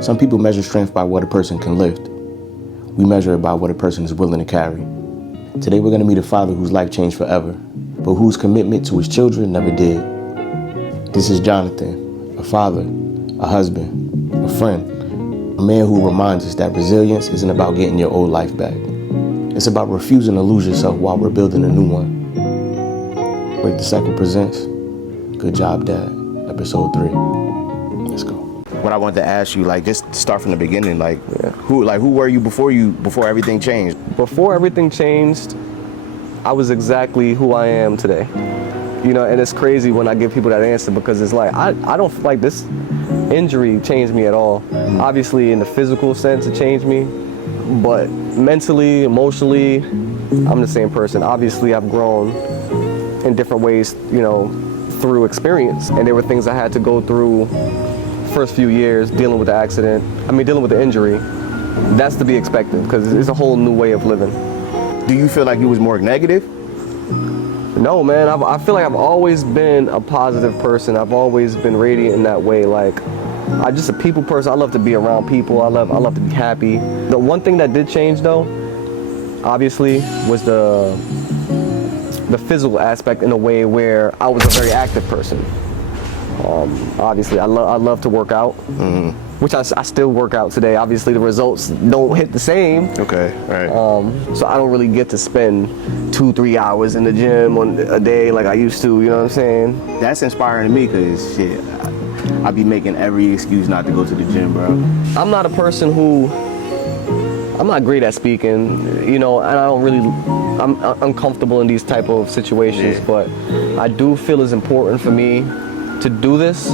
Some people measure strength by what a person can lift. We measure it by what a person is willing to carry. Today we're going to meet a father whose life changed forever, but whose commitment to his children never did. This is Jonathan, a father, a husband, a friend, a man who reminds us that resilience isn't about getting your old life back. It's about refusing to lose yourself while we're building a new one. Break the Cycle presents Good Job, Dad, episode 3. Let's go. What I wanted to ask you, just to start from the beginning, who were you before everything changed? Before everything changed, I was exactly who I am today. And it's crazy when I give people that answer because it's like, I don't feel like this injury changed me at all. Mm-hmm. Obviously, in the physical sense, it changed me, but mentally, emotionally, I'm the same person. Obviously, I've grown in different ways, through experience, and there were things I had to go through first few years dealing with the injury. That's to be expected because it's a whole new way of living. Do you feel like you was more negative? No, man. I feel like I've always been a positive person. I've always been radiant in that way. I'm just a people person. I love to be around people. I love to be happy. The one thing that did change though, obviously, was the physical aspect in a way where I was a very active person. Obviously, I love to work out, mm-hmm. which I still work out today. Obviously, the results don't hit the same. Okay, right. So I don't really get to spend 2-3 hours in the gym on a day like I used to, you know what I'm saying? That's inspiring to me because, shit, I be making every excuse not to go to the gym, bro. I'm not a person I'm not great at speaking, and I'm uncomfortable in these type of situations, yeah. But I do feel it's important for me to do this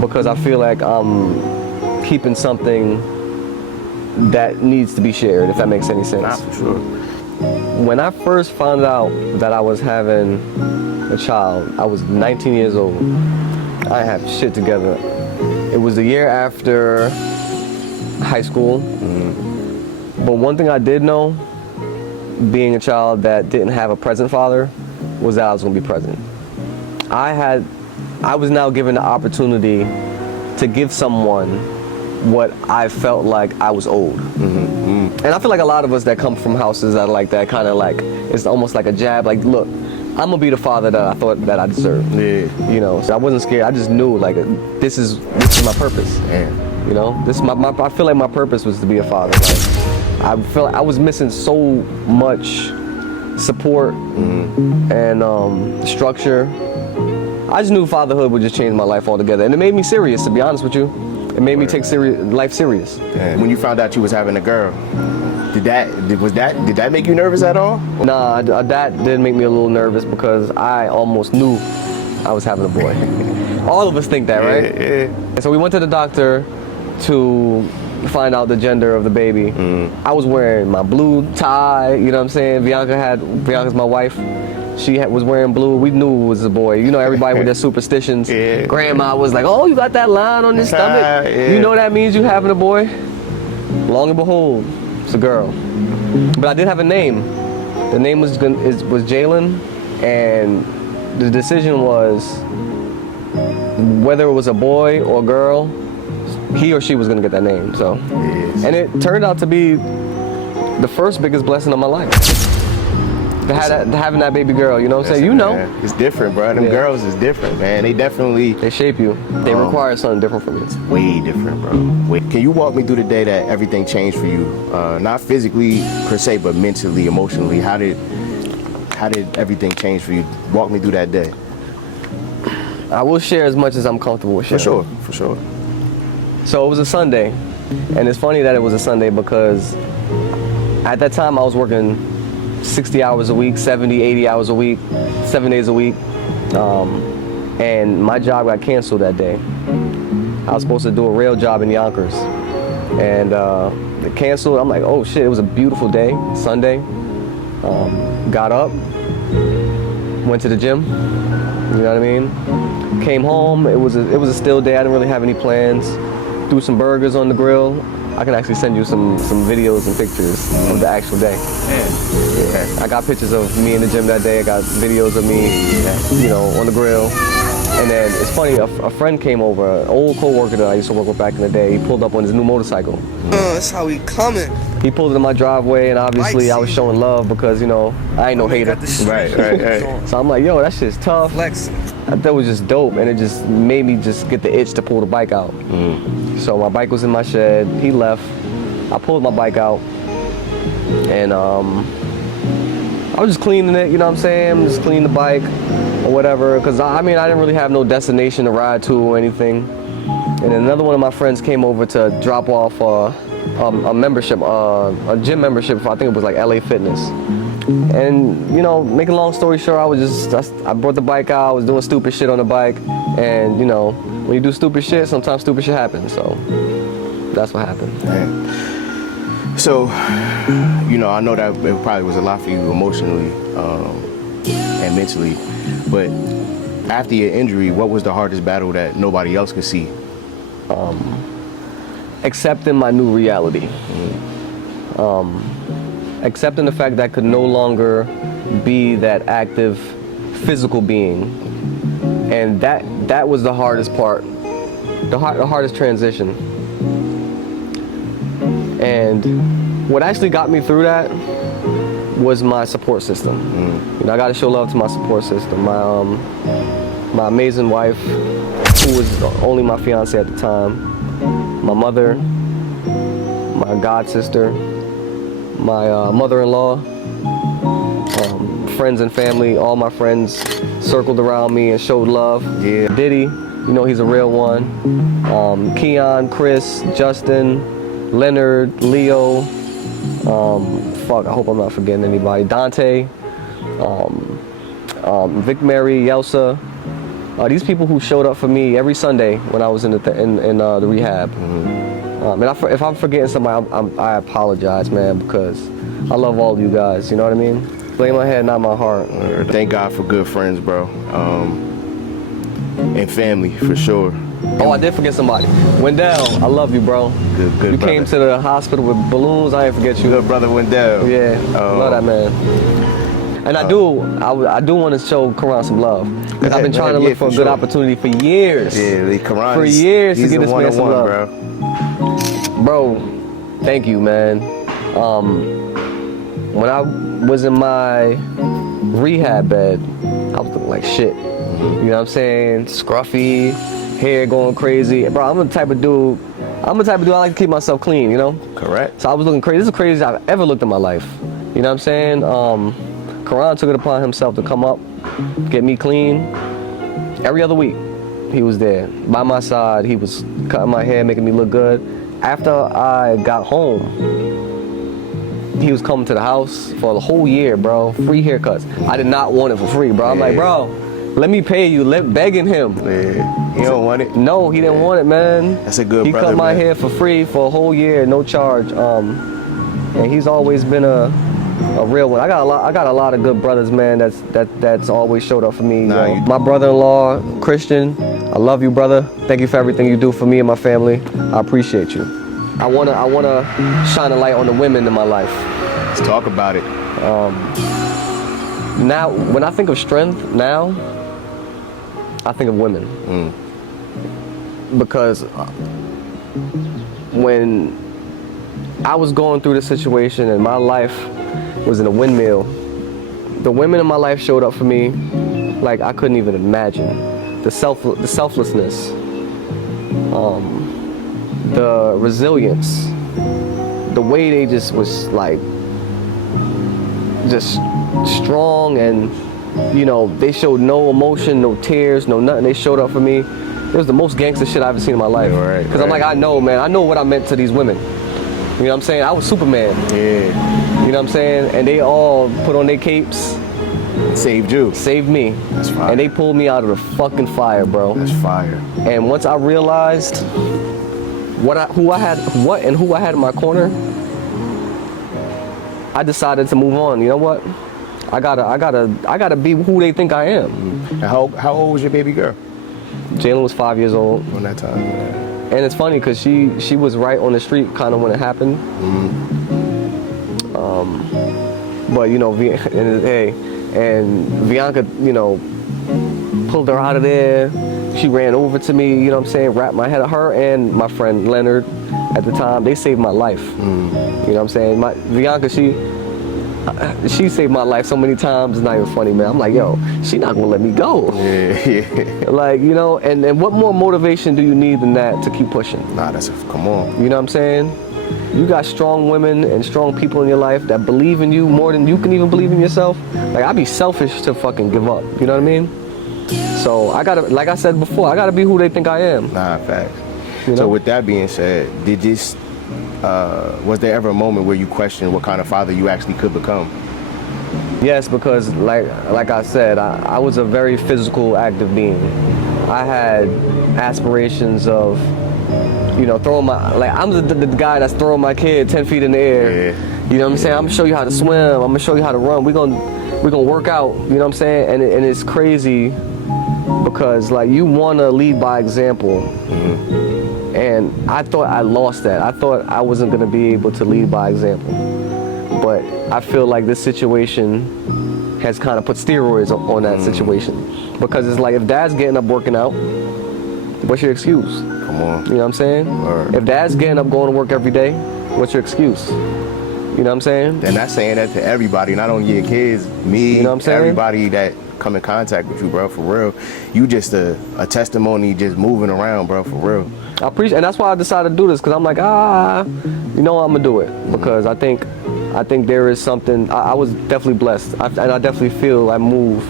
because I feel like I'm keeping something that needs to be shared, if that makes any sense. Nah, for sure. When I first found out that I was having a child, I was 19 years old. I had shit together. It was the year after high school. Mm-hmm. But one thing I did know, being a child that didn't have a present father, was that I was gonna be present. I was now given the opportunity to give someone what I felt like I was owed. Mm-hmm. And I feel like a lot of us that come from houses that are like that, kind of like, it's almost like a jab, like, look, I'm gonna be the father that I thought that I deserved. Yeah. So I wasn't scared. I just knew, this is my purpose. Yeah. I feel like my purpose was to be a father. I feel like I was missing so much support, mm-hmm. and structure. I just knew fatherhood would just change my life altogether, and it made me serious. To be honest with you, it made me take life serious. And when you found out you was having a girl, did that make you nervous at all? Nah, that did make me a little nervous because I almost knew I was having a boy. All of us think that, right? Yeah. And so we went to the doctor to find out the gender of the baby. Mm. I was wearing my blue tie, you know what I'm saying? Bianca's my wife. She was wearing blue. We knew it was a boy. Everybody with their superstitions. Yeah. Grandma was like, oh, you got that line on your stomach. Yeah. You know that means you having a boy? Long and behold, it's a girl. But I did have a name. The name was Jalen, and the decision was whether it was a boy or a girl, he or she was gonna get that name. So, yes. And it turned out to be the first biggest blessing of my life. Having that baby girl, you know what I'm saying? Man. It's different, bro. Them girls is different, man. They shape you. They require something different from you. It's way different, bro. Can you walk me through the day that everything changed for you? Not physically per se, but mentally, emotionally. How did everything change for you? Walk me through that day. I will share as much as I'm comfortable with sharing. For sure. So it was a Sunday, and it's funny that it was a Sunday because at that time I was working 60 hours a week, 70, 80 hours a week, 7 days a week. And my job got canceled that day. I was supposed to do a rail job in Yonkers. And it canceled. I'm like, oh shit, it was a beautiful day, Sunday. Got up, went to the gym, you know what I mean? Came home, it was a still day, I didn't really have any plans. Threw some burgers on the grill. I can actually send you some videos and pictures of the actual day. Yeah. I got pictures of me in the gym that day. I got videos of me, on the grill. And then it's funny, a friend came over, an old co-worker that I used to work with back in the day. He pulled up on his new motorcycle. That's how we coming. He pulled into my driveway, and obviously I was showing love because, you know, I ain't no hater. Right. So I'm like, yo, that shit's tough. Flex. I thought it was just dope, and it just made me just get the itch to pull the bike out. So my bike was in my shed. He left. I pulled my bike out, and I was just cleaning it, you know what I'm saying? Just cleaning the bike or whatever, because I didn't really have no destination to ride to or anything. And then another one of my friends came over to drop off a membership, a gym membership for, I think it was like LA Fitness. And, you know, making a long story short, I brought the bike out, I was doing stupid shit on the bike, and, you know, when you do stupid shit, sometimes stupid shit happens, so that's what happened. Man. So, you know, I know that it probably was a lot for you emotionally and mentally, but after your injury, what was the hardest battle that nobody else could see? Accepting my new reality. Accepting the fact that I could no longer be that active physical being. And that was the hardest part, the hardest transition. And what actually got me through that was my support system. You know, I gotta show love to my support system. My amazing wife, who was only my fiance at the time, my mother, my god sister, my mother-in-law, friends and family. All my friends circled around me and showed love. Yeah. Diddy, you know, he's a real one. Keon, Chris, Justin, Leonard, Leo, I hope I'm not forgetting anybody. Dante, Vic Mary, Yelsa. These people who showed up for me every Sunday when I was in the rehab. And if I'm forgetting somebody, I apologize, man, because I love all of you guys, you know what I mean? Blame my head, not my heart. Thank God for good friends, bro. And family, for sure. Oh, I did forget somebody. Wendell, I love you, bro. Good You brother. came to the hospital with balloons, I ain't forget you. Good brother Wendell. Yeah, love that man. And I do want to show Karan some love. Because I've been trying to look for a good opportunity for years. Yeah, Karan. For years to he's get a this man some love. bro. Bro, thank you, man. When I was in my rehab bed, I was looking like shit. You know what I'm saying? Scruffy, hair going crazy. Bro, I'm the type of dude I like to keep myself clean, you know? Correct. So I was looking crazy. This is the craziest I've ever looked in my life. You know what I'm saying? Karan took it upon himself to come up, get me clean. Every other week, he was there. By my side, he was cutting my hair, making me look good. After I got home, he was coming to the house for the whole year, bro. Free haircuts. I did not want it for free, bro. I'm like, bro, let me pay you. Begging him. Yeah. He don't want it? No, he didn't want it, man. That's a good He brother, cut my man. hair for free for a whole year, no charge. And he's always been a real one. I got a lot of good brothers, man. That's always showed up for me. Nah, you know. My brother-in-law, Christian. I love you, brother. Thank you for everything you do for me and my family. I appreciate you. I wanna shine a light on the women in my life. Let's talk about it. Now, when I think of strength now, I think of women. Because when I was going through this situation and my life was in a windmill, the women in my life showed up for me like I couldn't even imagine. The selflessness, the resilience, the way they just was like just strong, and you know, they showed no emotion, no tears, no nothing. They showed up for me. It was the most gangster shit I've ever seen in my life. Because I'm like, I know, man, I know what I meant to these women. You know what I'm saying? I was Superman. Yeah. You know what I'm saying? And they all put on their capes. Saved you. Saved me. That's fire. And they pulled me out of the fucking fire, bro. That's fire. And once I realized who I had in my corner, I decided to move on. You know what? I gotta be who they think I am. And how old was your baby girl? Jalen was 5 years old. On that time. And it's funny because she was right on the street kind of when it happened. But you know, and Bianca, you know, pulled her out of there. She ran over to me, you know what I'm saying, wrapped my head up. Her and my friend Leonard at the time, they saved my life. You know what I'm saying? Bianca, she saved my life so many times, it's not even funny, man. I'm like, yo, she not gonna let me go. Yeah. Like, you know, and what more motivation do you need than that to keep pushing? Nah, come on. You know what I'm saying? You got strong women and strong people in your life that believe in you more than you can even believe in yourself. Like, I'd be selfish to fucking give up, you know what I mean? So I gotta, like I said before, I gotta be who they think I am. Nah, facts. You know? So with that being said, was there ever a moment where you questioned what kind of father you actually could become? Yes, because like I said, I was a very physical, active being. I had aspirations of, you know, I'm the guy that's throwing my kid 10 feet in the air. Yeah. You know what I'm saying? I'm gonna show you how to swim. I'm gonna show you how to run. We're gonna work out. You know what I'm saying? And it's crazy because like you wanna lead by example. And I thought I lost that. I thought I wasn't gonna be able to lead by example. But I feel like this situation has kind of put steroids on that situation. Because it's like if dad's getting up working out, what's your excuse? Come on. You know what I'm saying? Word. If dad's getting up going to work every day, what's your excuse? You know what I'm saying? And that's saying that to everybody, not only your kids, me, You know what I'm saying? everybody that come in contact with you, bro, for real. You just a testimony just moving around, bro, for real. I appreciate, and that's why I decided to do this, because I'm like, you know what, I'm gonna do it. Because I think there is something, I was definitely blessed. And I definitely feel I move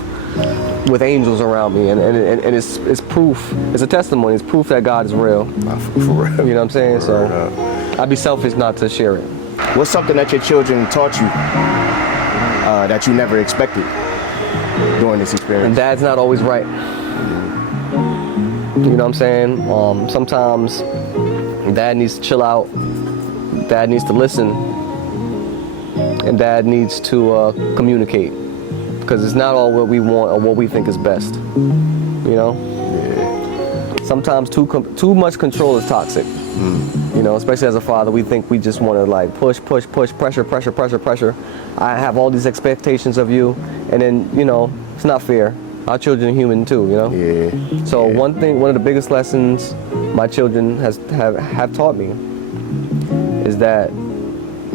with angels around me, and it's proof, it's a testimony, it's proof that God is real. For real. You know what I'm saying? So I'd be selfish not to share it. What's something that your children taught you that you never expected during this experience? And dad's not always right. You know what I'm saying? Sometimes dad needs to chill out, dad needs to listen, and dad needs to communicate. Because it's not all what we want or what we think is best. You know? Yeah. Sometimes too much control is toxic. You know, especially as a father, we think we just want to like push, pressure. I have all these expectations of you, and then, you know, it's not fair. Our children are human too, you know? Yeah. So one of the biggest lessons my children have taught me is that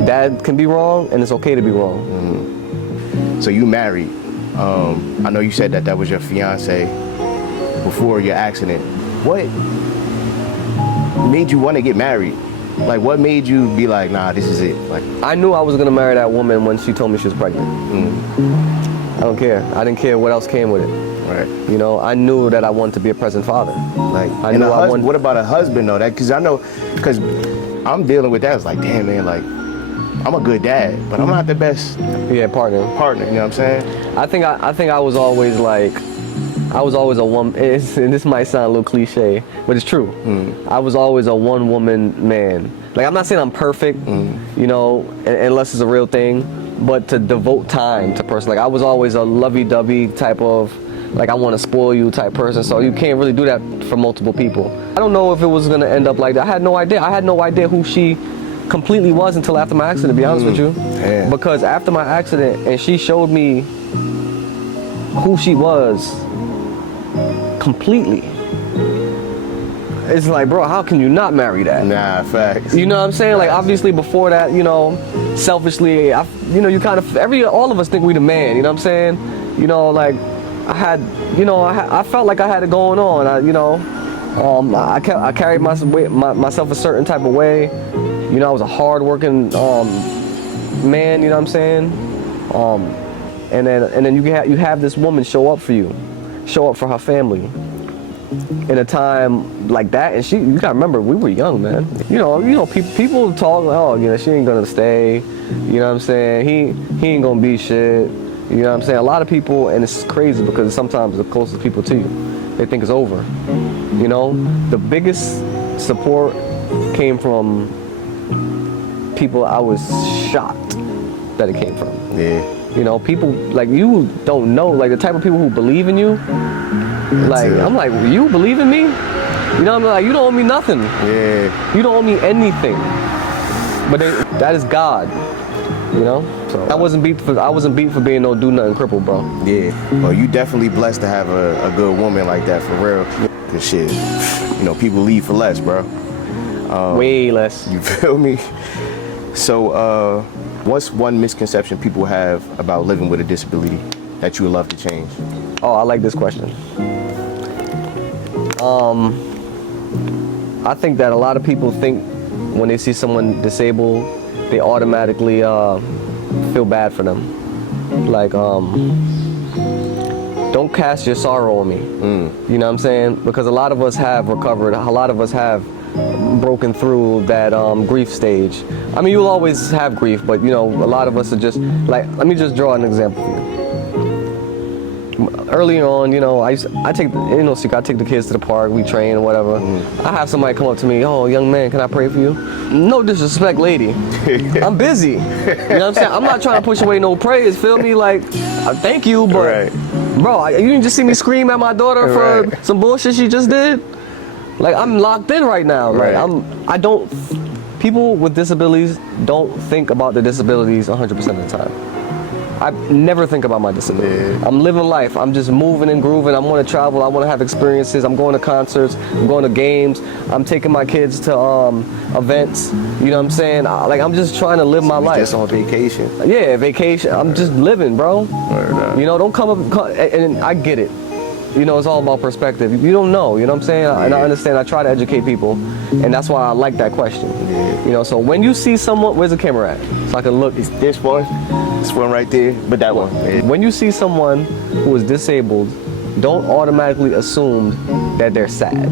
dad can be wrong and it's okay to be wrong. So you married. I know you said that was your fiance before your accident. What made you want to get married? Like, what made you be like, nah, this is it? Like, I knew I was gonna marry that woman when she told me she was pregnant. I don't care. I didn't care what else came with it. right. You know, I knew that I wanted to be a present father. Like, I knew I wanted. what about a husband though? That, cause I know, cause I'm dealing with that. It's like, damn man, like, I'm a good dad, but I'm not the best Yeah, partner. partner. You know what I'm saying? I think I was always like, I was always a one, and this might sound a little cliche, but it's true. I was always a one-woman man. Like, I'm not saying I'm perfect, you know, unless it's a real thing, but to devote time to person. Like, I was always a lovey-dovey type of, like, I want to spoil you type person, so you can't really do that for multiple people. I don't know if it was going to end up like that. I had no idea. I had no idea who she completely was until after my accident, to be honest with you. Damn. Because after my accident, and she showed me who she was completely. It's like, bro, how can you not marry that? Nah, facts. You know what I'm saying? Like, obviously before that, you know, selfishly, you kind of, all of us think we the man, you know what I'm saying? You know, like, I felt like I had it going on. I carried myself a certain type of way. You know, I was a hard-working man, you know what I'm saying? And then you have this woman show up for you, show up for her family in a time like that. And you gotta remember, we were young, man. You know, people talk, oh, you know, she ain't gonna stay. You know what I'm saying? He ain't gonna be shit. You know what I'm saying? A lot of people, and it's crazy because sometimes the closest people to you, they think it's over. You know, the biggest support came from people I was shocked that it came from. Yeah. You know, people like you don't know, like the type of people who believe in you. Like, I'm like, you believe in me? You know, I'm like, you don't owe me nothing. Yeah. You don't owe me anything. But that is God. You know, so I wasn't beat for being no do nothing cripple, bro. Yeah. Well, you definitely blessed to have a good woman like that, for real. Cause shit, you know, people leave for less, bro. Way less. You feel me? So, what's one misconception people have about living with a disability that you would love to change? Oh, I like this question. I think that a lot of people think when they see someone disabled, they automatically feel bad for them. Like, don't cast your sorrow on me. You know what I'm saying? Because a lot of us have recovered. A lot of us have broken through that grief stage. I mean, you'll always have grief, but you know, a lot of us are just like, let me just draw an example for you. Early on, you know, I take, you know, I take the kids to the park, we train or whatever. I have somebody come up to me, oh, young man, can I pray for you? No disrespect, lady. I'm busy. You know what I'm saying? I'm not trying to push away no praise, feel me? Like, thank you, but bro, you didn't just see me scream at my daughter for some bullshit she just did? Like, I'm locked in right now. Like, people with disabilities don't think about the disabilities 100% of the time. I never think about my disability. I'm living life. I'm just moving and grooving. I want to travel. I want to have experiences. I'm going to concerts. I'm going to games. I'm taking my kids to events. You know what I'm saying? I'm just trying to live my life. Just on vacation. Yeah, vacation. I'm just living, bro. You know, don't come up, and I get it. You know, it's all about perspective. You don't know, you know what I'm saying? And I understand. I try to educate people, and that's why I like that question. You know, so when you see someone, where's the camera at? So I can look. It's this one right there, but that one. When you see someone who is disabled, don't automatically assume that they're sad.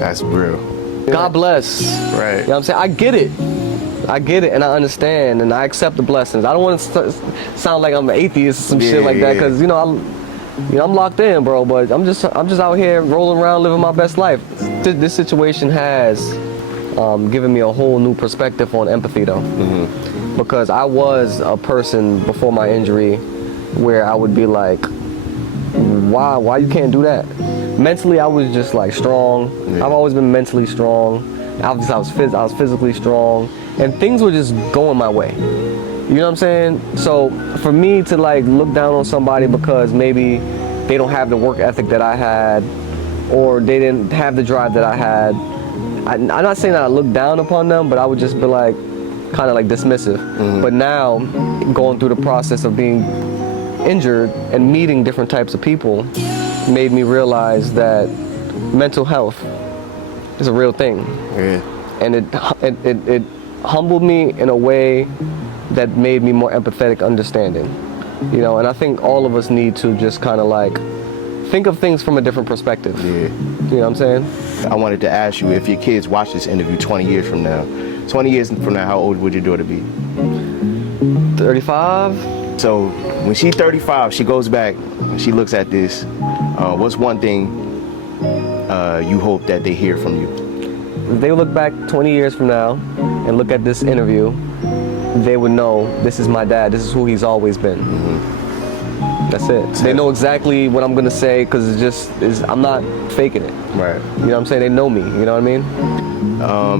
That's real. God bless. Right. You know what I'm saying? I get it, and I understand, and I accept the blessings. I don't want to sound like I'm an atheist or some shit like that, because you know, I'm locked in, bro. But I'm just out here rolling around, living my best life. This situation has given me a whole new perspective on empathy, though, because I was a person before my injury where I would be like, why you can't do that? Mentally, I was just like strong. I've always been mentally strong. Obviously, I was physically strong, and things were just going my way. You know what I'm saying? So for me to like look down on somebody because maybe they don't have the work ethic that I had, or they didn't have the drive that I had, I'm not saying that I look down upon them, but I would just be like, kind of like dismissive. But now, going through the process of being injured and meeting different types of people made me realize that mental health is a real thing. And it humbled me in a way that made me more empathetic, understanding. You know, and I think all of us need to just kind of like think of things from a different perspective. You know what I'm saying? I wanted to ask you, if your kids watch this interview 20 years from now, how old would your daughter be? 35. So when she's 35, she goes back, she looks at this, what's one thing you hope that they hear from you? If they look back 20 years from now and look at this interview, they would know this is my dad, this is who he's always been. That's it. They know exactly what I'm gonna say, because I'm not faking it. Right. You know what I'm saying? They know me, you know what I mean?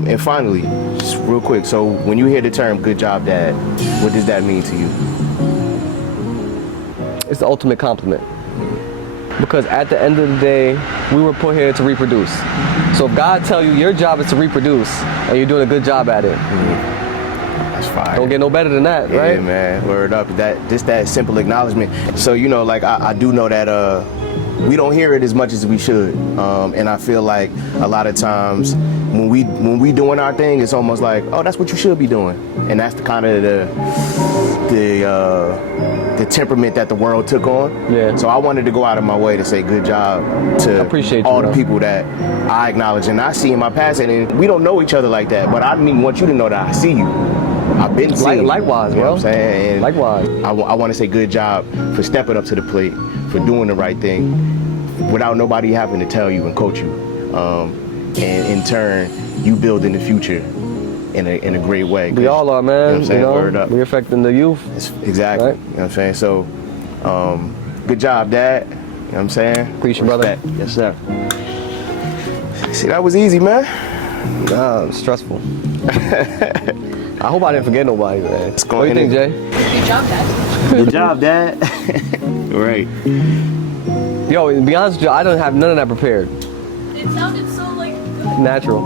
And finally, just real quick, so when you hear the term "good job, Dad," what does that mean to you? It's the ultimate compliment. Because at the end of the day, we were put here to reproduce. So if God tell you your job is to reproduce and you're doing a good job at it, that's fire. Don't get no better than that, right? Yeah, man. Word up. That simple acknowledgement. So, you know, like I do know that we don't hear it as much as we should. And I feel like a lot of times when we doing our thing, it's almost like, oh, that's what you should be doing. And that's the kind of the temperament that the world took on. Yeah. So I wanted to go out of my way to say good job to all the people that I acknowledge and I see in my past. And we don't know each other like that, but I want you to know that I see you. I've been seeing you. Likewise, you know bro. What I'm saying? And likewise. I want to say good job for stepping up to the plate, for doing the right thing without nobody having to tell you and coach you. And in turn, you building the future in a great way. We all are, man. You know what I'm saying? We're affecting the youth. Exactly. Right? You know what I'm saying? So, good job, Dad. You know what I'm saying? Appreciate you, brother. Yes, sir. See, that was easy, man. Nah, it's stressful. I hope I didn't forget nobody, man. What do you think, Jay? Good job, Dad. Good job, Dad. Right. Yo, to be honest with you, I don't have none of that prepared. It sounded so like good. Natural.